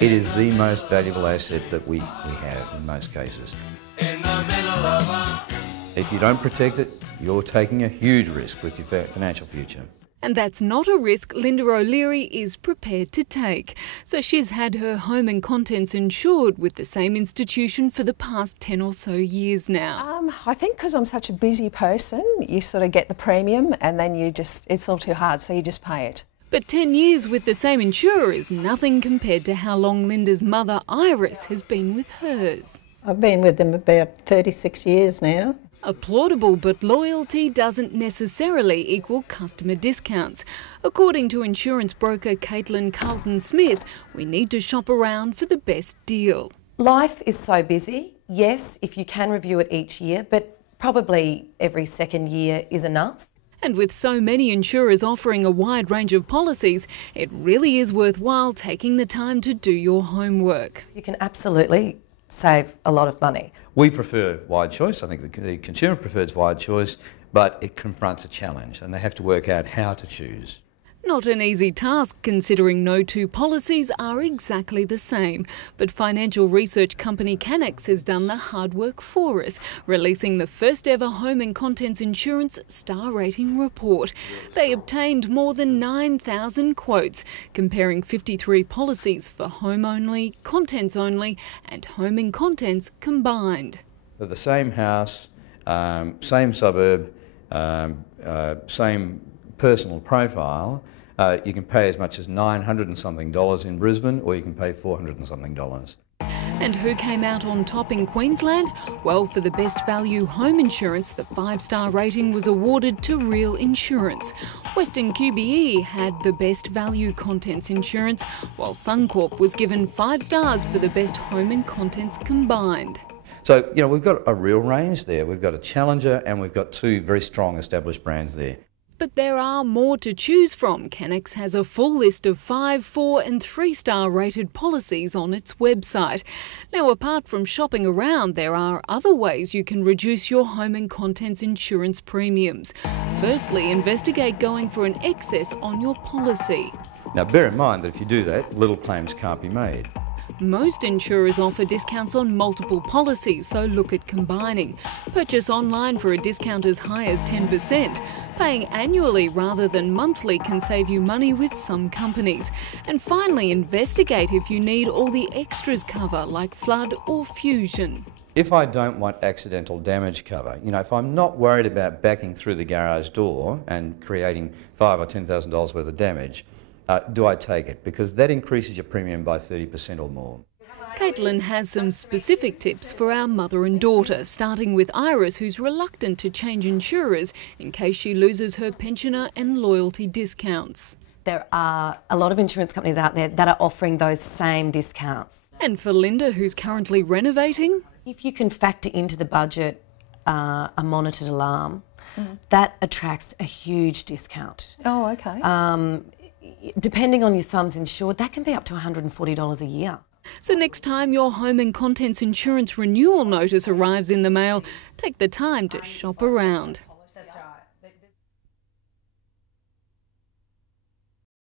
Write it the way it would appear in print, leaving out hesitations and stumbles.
It is the most valuable asset that we have in most cases. If you don't protect it, you're taking a huge risk with your financial future. And that's not a risk Linda O'Leary is prepared to take. So she's had her home and contents insured with the same institution for the past 10 or so years now. I think because I'm such a busy person, you sort of get the premium and then it's all too hard, so you just pay it. But 10 years with the same insurer is nothing compared to how long Linda's mother, Iris, has been with hers. I've been with them about 36 years now. Applaudable, but loyalty doesn't necessarily equal customer discounts. According to insurance broker Caitlin Carlton-Smith, we need to shop around for the best deal. Life is so busy. Yes, if you can review it each year, but probably every second year is enough. And with so many insurers offering a wide range of policies, it really is worthwhile taking the time to do your homework. You can absolutely save a lot of money. We prefer wide choice. I think the consumer prefers wide choice, but it confronts a challenge and they have to work out how to choose. Not an easy task, considering no two policies are exactly the same. But financial research company Cannex has done the hard work for us, releasing the first ever home and contents insurance star rating report. They obtained more than 9,000 quotes, comparing 53 policies for home only, contents only and home and contents combined. For the same house, same suburb, same personal profile, you can pay as much as $900 and something in Brisbane, or you can pay $400 and something. And who came out on top in Queensland? Well, for the best value home insurance, the 5-star rating was awarded to Real Insurance. Western QBE had the best value contents insurance, while Suncorp was given 5 stars for the best home and contents combined. So, you know, we've got a real range there. We've got a challenger and we've got 2 very strong established brands there. But there are more to choose from. Cannex has a full list of 5, 4 and 3-star rated policies on its website. Now, apart from shopping around, there are other ways you can reduce your home and contents insurance premiums. Firstly, investigate going for an excess on your policy. Now, bear in mind that if you do that, little claims can't be made. Most insurers offer discounts on multiple policies, so look at combining. Purchase online for a discount as high as 10%. Paying annually rather than monthly can save you money with some companies. And finally, investigate if you need all the extras cover like flood or fusion. If I don't want accidental damage cover, you know, if I'm not worried about backing through the garage door and creating $5,000 or $10,000 worth of damage, do I take it? Because that increases your premium by 30% or more. Caitlin has some specific tips for our mother and daughter, starting with Iris, who's reluctant to change insurers in case she loses her pensioner and loyalty discounts. There are a lot of insurance companies out there that are offering those same discounts. And for Linda, who's currently renovating? If you can factor into the budget a monitored alarm, that attracts a huge discount. Oh, okay. Depending on your sums insured, that can be up to $140 a year. So next time your home and contents insurance renewal notice arrives in the mail, take the time to shop around.